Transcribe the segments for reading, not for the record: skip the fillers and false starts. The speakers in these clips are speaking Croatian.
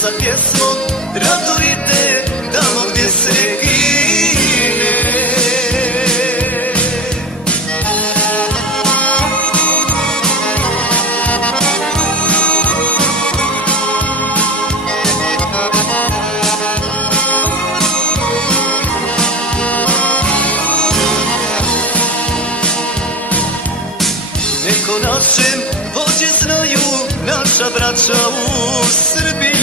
sa pjesmom radujte tamo gdje se gine. Neko našem vođe znaju, naša braća u Srbiji.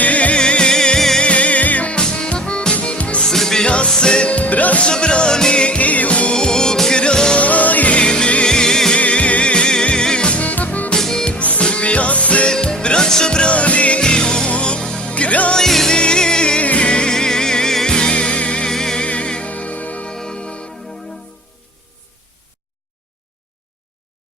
Srbija se, braća, brani i u Krajini. Srbija se, braća, brani i u Krajini.